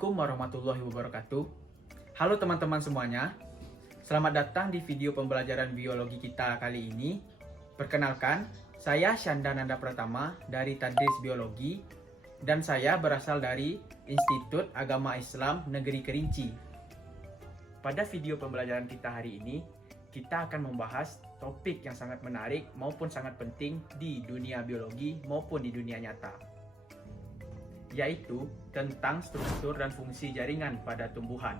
Assalamualaikum warahmatullahi wabarakatuh. Halo teman-teman semuanya. Selamat datang di video pembelajaran biologi kita kali ini. Perkenalkan, saya Syanda Nanda Pratama dari Tadris Biologi dan saya berasal dari Institut Agama Islam Negeri Kerinci. Pada video pembelajaran kita hari ini, kita akan membahas topik yang sangat menarik maupun sangat penting di dunia biologi maupun di dunia nyata, yaitu tentang struktur dan fungsi jaringan pada tumbuhan,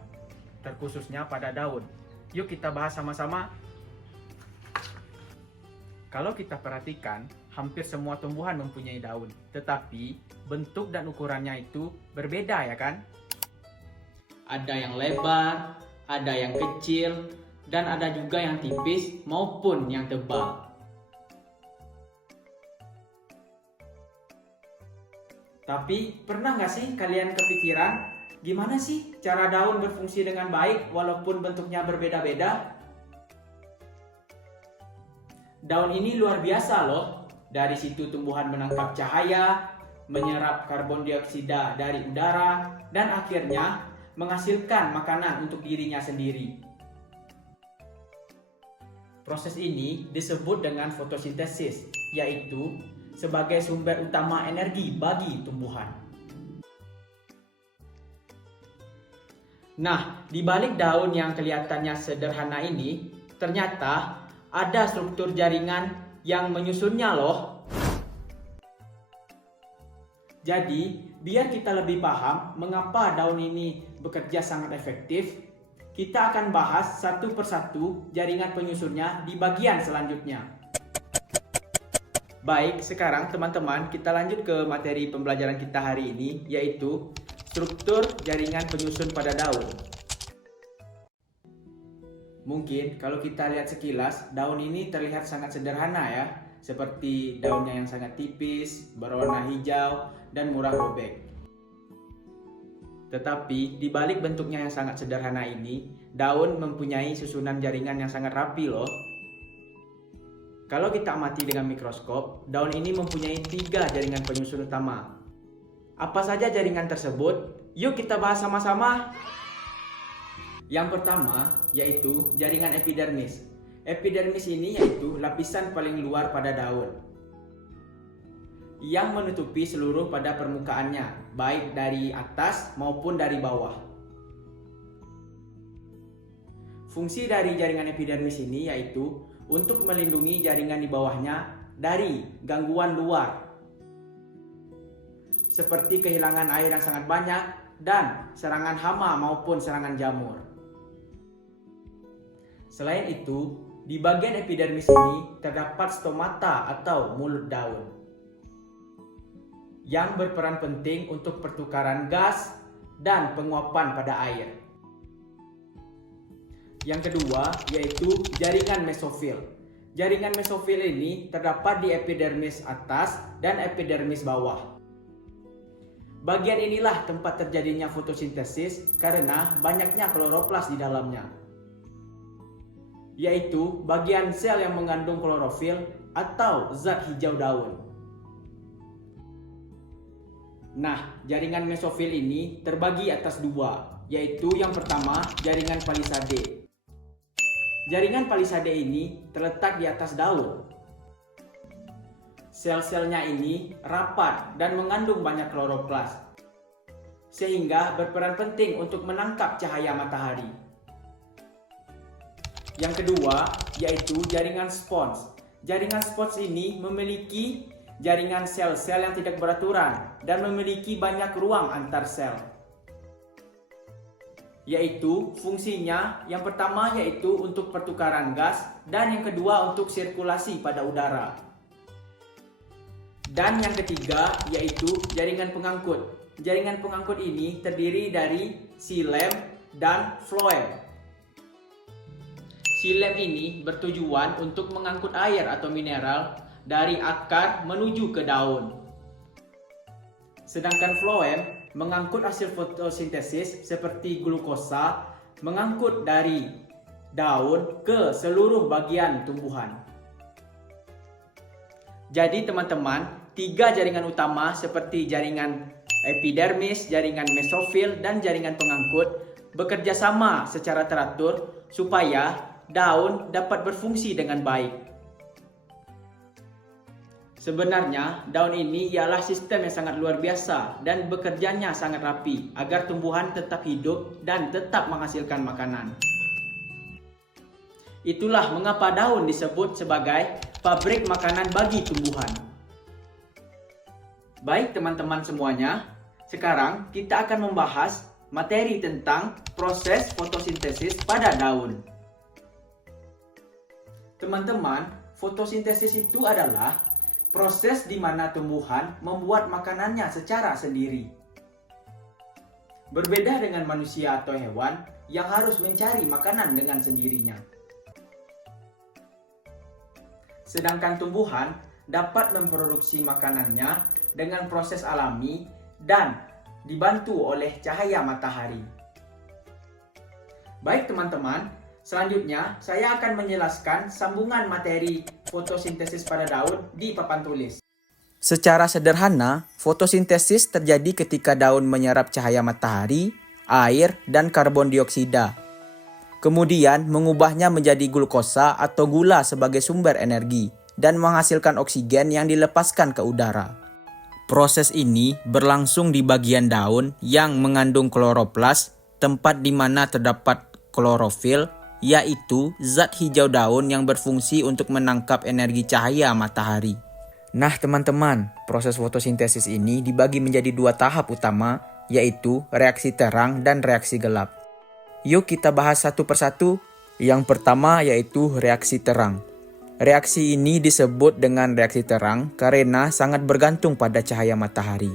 terkhususnya pada daun. Yuk kita bahas sama-sama. Kalau kita perhatikan, hampir semua tumbuhan mempunyai daun, tetapi bentuk dan ukurannya itu berbeda, ya kan? Ada yang lebar, ada yang kecil, dan ada juga yang tipis maupun yang tebal. Tapi pernah nggak sih kalian kepikiran gimana sih cara daun berfungsi dengan baik walaupun bentuknya berbeda-beda? Daun ini luar biasa loh. Dari situ tumbuhan menangkap cahaya, menyerap karbon dioksida dari udara, dan akhirnya menghasilkan makanan untuk dirinya sendiri. Proses ini disebut dengan fotosintesis, yaitu sebagai sumber utama energi bagi tumbuhan. Nah, di balik daun yang kelihatannya sederhana ini, ternyata ada struktur jaringan yang menyusunnya loh. Jadi, biar kita lebih paham mengapa daun ini bekerja sangat efektif, kita akan bahas satu persatu jaringan penyusunnya di bagian selanjutnya. Baik, sekarang teman-teman kita lanjut ke materi pembelajaran kita hari ini, yaitu struktur jaringan penyusun pada daun. Mungkin kalau kita lihat sekilas, daun ini terlihat sangat sederhana ya, seperti daunnya yang sangat tipis, berwarna hijau, dan murah robek. Tetapi di balik bentuknya yang sangat sederhana ini, daun mempunyai susunan jaringan yang sangat rapi loh. Kalau kita amati dengan mikroskop, daun ini mempunyai 3 jaringan penyusun utama. Apa saja jaringan tersebut? Yuk kita bahas sama-sama. Yang pertama yaitu jaringan epidermis. Epidermis ini yaitu lapisan paling luar pada daun yang menutupi seluruh pada permukaannya, baik dari atas maupun dari bawah. Fungsi dari jaringan epidermis ini yaitu untuk melindungi jaringan di bawahnya dari gangguan luar, seperti kehilangan air yang sangat banyak dan serangan hama maupun serangan jamur. Selain itu, di bagian epidermis ini terdapat stomata atau mulut daun yang berperan penting untuk pertukaran gas dan penguapan pada air. Yang kedua yaitu jaringan mesofil. Jaringan mesofil ini terdapat di epidermis atas dan epidermis bawah. Bagian inilah tempat terjadinya fotosintesis karena banyaknya kloroplas di dalamnya, yaitu bagian sel yang mengandung klorofil atau zat hijau daun. Nah, jaringan mesofil ini terbagi atas 2, yaitu yang pertama jaringan palisade. Jaringan palisade ini terletak di atas daun. Sel-selnya ini rapat dan mengandung banyak kloroplas, sehingga berperan penting untuk menangkap cahaya matahari. Yang kedua yaitu jaringan spons. Jaringan spons ini memiliki jaringan sel-sel yang tidak beraturan dan memiliki banyak ruang antar sel. Yaitu fungsinya yang pertama yaitu untuk pertukaran gas dan yang kedua untuk sirkulasi pada udara. Dan yang ketiga yaitu jaringan pengangkut. Jaringan pengangkut ini terdiri dari xilem dan floem. Xilem ini bertujuan untuk mengangkut air atau mineral dari akar menuju ke daun. Sedangkan floem mengangkut hasil fotosintesis seperti glukosa, mengangkut dari daun ke seluruh bagian tumbuhan. Jadi teman-teman, 3 jaringan utama seperti jaringan Epidermis, jaringan mesofil, dan jaringan pengangkut bekerja sama secara teratur supaya daun dapat berfungsi dengan baik. Sebenarnya, daun ini ialah sistem yang sangat luar biasa dan bekerjanya sangat rapi agar tumbuhan tetap hidup dan tetap menghasilkan makanan. Itulah mengapa daun disebut sebagai pabrik makanan bagi tumbuhan. Baik teman-teman semuanya, sekarang kita akan membahas materi tentang proses fotosintesis pada daun. Teman-teman, fotosintesis itu adalah proses di mana tumbuhan membuat makanannya secara sendiri. Berbeda dengan manusia atau hewan yang harus mencari makanan dengan sendirinya. Sedangkan tumbuhan dapat memproduksi makanannya dengan proses alami dan dibantu oleh cahaya matahari. Baik teman-teman, selanjutnya saya akan menjelaskan sambungan materi fotosintesis pada daun di papan tulis. Secara sederhana, fotosintesis terjadi ketika daun menyerap cahaya matahari, air, dan karbon dioksida. Kemudian mengubahnya menjadi glukosa atau gula sebagai sumber energi dan menghasilkan oksigen yang dilepaskan ke udara. Proses ini berlangsung di bagian daun yang mengandung kloroplas, tempat di mana terdapat klorofil, yaitu zat hijau daun yang berfungsi untuk menangkap energi cahaya matahari. Nah teman-teman, proses fotosintesis ini dibagi menjadi dua tahap utama, yaitu reaksi terang dan reaksi gelap. Yuk kita bahas satu persatu. Yang pertama yaitu reaksi terang. Reaksi ini disebut dengan reaksi terang karena sangat bergantung pada cahaya matahari.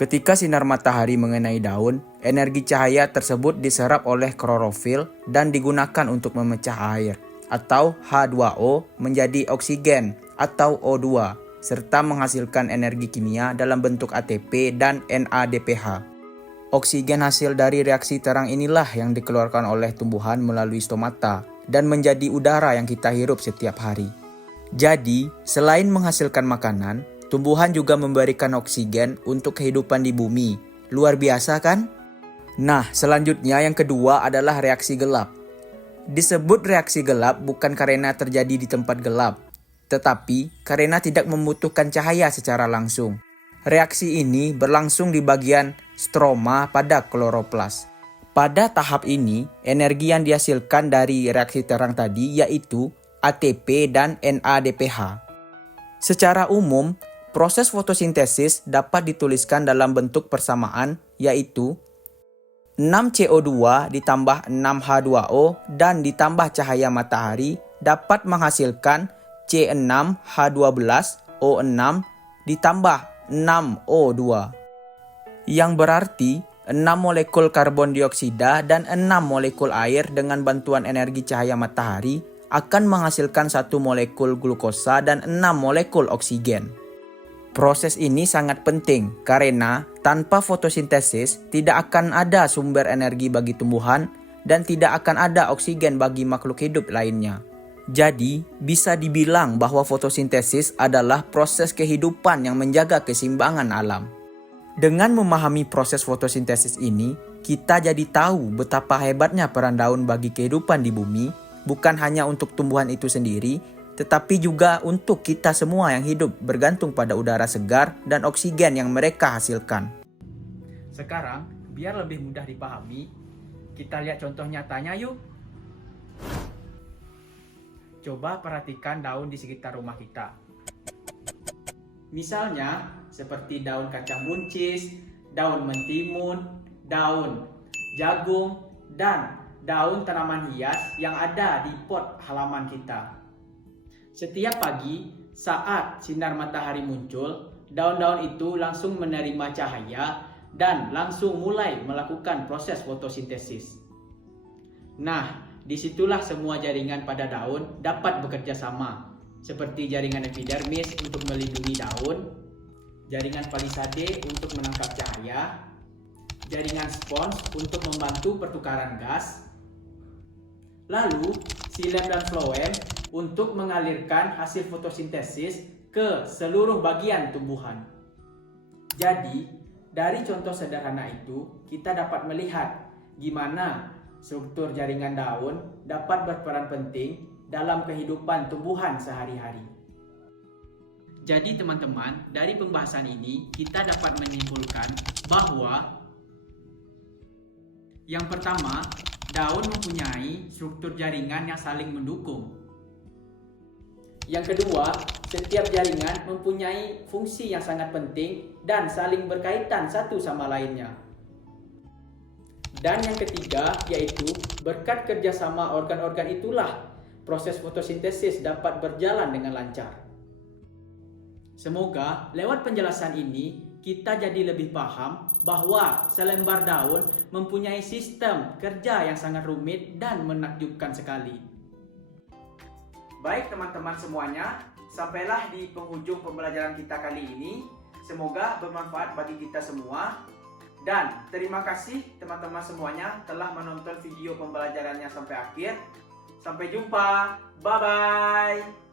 Ketika sinar matahari mengenai daun, energi cahaya tersebut diserap oleh klorofil dan digunakan untuk memecah air atau H2O menjadi oksigen atau O2 serta menghasilkan energi kimia dalam bentuk ATP dan NADPH. Oksigen hasil dari reaksi terang inilah yang dikeluarkan oleh tumbuhan melalui stomata dan menjadi udara yang kita hirup setiap hari. Jadi, selain menghasilkan makanan, tumbuhan juga memberikan oksigen untuk kehidupan di bumi. Luar biasa kan? Nah, selanjutnya yang kedua adalah reaksi gelap. Disebut reaksi gelap bukan karena terjadi di tempat gelap, tetapi karena tidak membutuhkan cahaya secara langsung. Reaksi ini berlangsung di bagian stroma pada kloroplas. Pada tahap ini, energi yang dihasilkan dari reaksi terang tadi yaitu ATP dan NADPH. Secara umum, proses fotosintesis dapat dituliskan dalam bentuk persamaan yaitu 6CO2 ditambah 6H2O dan ditambah cahaya matahari dapat menghasilkan C6H12O6 ditambah 6O2. Yang berarti 6 molekul karbon dioksida dan 6 molekul air dengan bantuan energi cahaya matahari akan menghasilkan 1 molekul glukosa dan 6 molekul oksigen. Proses ini sangat penting karena tanpa fotosintesis tidak akan ada sumber energi bagi tumbuhan dan tidak akan ada oksigen bagi makhluk hidup lainnya. Jadi, bisa dibilang bahwa fotosintesis adalah proses kehidupan yang menjaga keseimbangan alam. Dengan memahami proses fotosintesis ini, kita jadi tahu betapa hebatnya peran daun bagi kehidupan di bumi, bukan hanya untuk tumbuhan itu sendiri, tetapi juga untuk kita semua yang hidup bergantung pada udara segar dan oksigen yang mereka hasilkan. Sekarang, biar lebih mudah dipahami, kita lihat contoh nyatanya yuk. Coba perhatikan daun di sekitar rumah kita. Misalnya, seperti daun kacang buncis, daun mentimun, daun jagung, dan daun tanaman hias yang ada di pot halaman kita. Setiap pagi, saat sinar matahari muncul, daun-daun itu langsung menerima cahaya dan langsung mulai melakukan proses fotosintesis. Nah, disitulah semua jaringan pada daun dapat bekerja sama, seperti jaringan epidermis untuk melindungi daun, jaringan palisade untuk menangkap cahaya, jaringan spons untuk membantu pertukaran gas, lalu xilem dan floem untuk mengalirkan hasil fotosintesis ke seluruh bagian tumbuhan. Jadi, Dari contoh sederhana itu, kita dapat melihat gimana struktur jaringan daun dapat berperan penting dalam kehidupan tumbuhan sehari-hari. Jadi teman-teman, dari pembahasan ini kita dapat menyimpulkan bahwa yang pertama, daun mempunyai struktur jaringan yang saling mendukung. Yang kedua, setiap jaringan mempunyai fungsi yang sangat penting dan saling berkaitan satu sama lainnya. Dan yang ketiga, yaitu berkat kerjasama organ-organ itulah proses fotosintesis dapat berjalan dengan lancar. Semoga lewat penjelasan ini kita jadi lebih paham bahwa selembar daun mempunyai sistem kerja yang sangat rumit dan menakjubkan sekali. Baik teman-teman semuanya, sampailah di penghujung pembelajaran kita kali ini. Semoga bermanfaat bagi kita semua. Dan terima kasih teman-teman semuanya telah menonton video pembelajarannya sampai akhir. Sampai jumpa. Bye-bye.